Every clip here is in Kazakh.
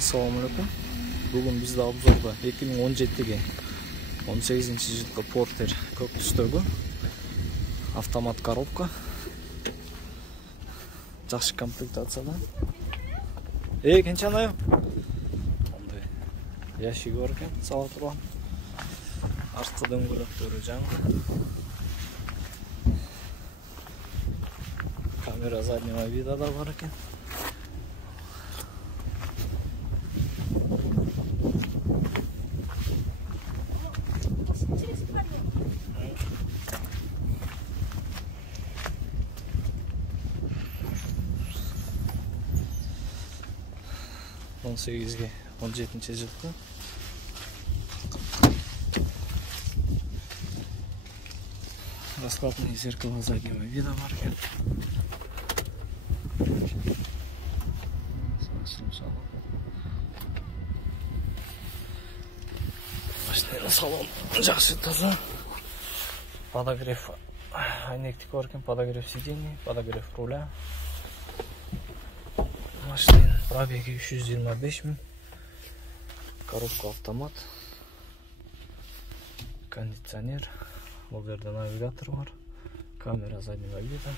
Assalamualaikum. Bugün bizde обзорда 2017-ге 18-жылғы Porter көк түстөгү автомат коробка. Жакшы комплектацияда. Кенчанайым. Мындай ящиги бар экен, сала турган. Арткы дөңгөлөктөрү жаңы. Камера заднего вида да бар экен. Он 18-ге 17-жылғы раскладные зеркала заднего вида бар екен. Машина салон жақсы таза. Подогрев айнектик бар екен, подогрев сидений, подогрев руля. Машина пробеги 325 000. Коробка автомат. Кондиционер. Бұл жерде навигатор бар. Камера заднего вида.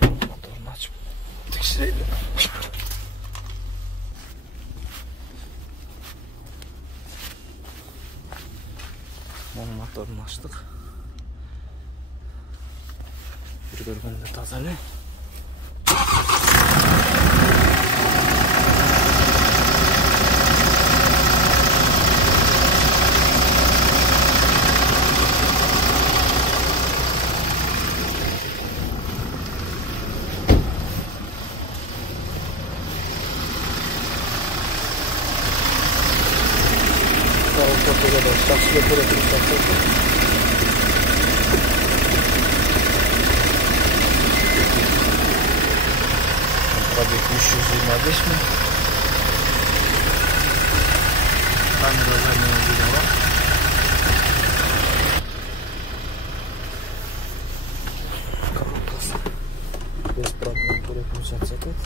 Моторын açып текшерейли. Моторын açtık. Bir görgende таза эле. Пробег 325 000. Камера заднего вида бар. Коробкасы без проблем переключаться тут.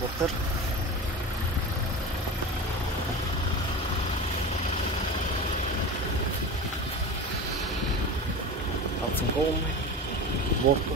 Porter. Оцинкованный. Сборка.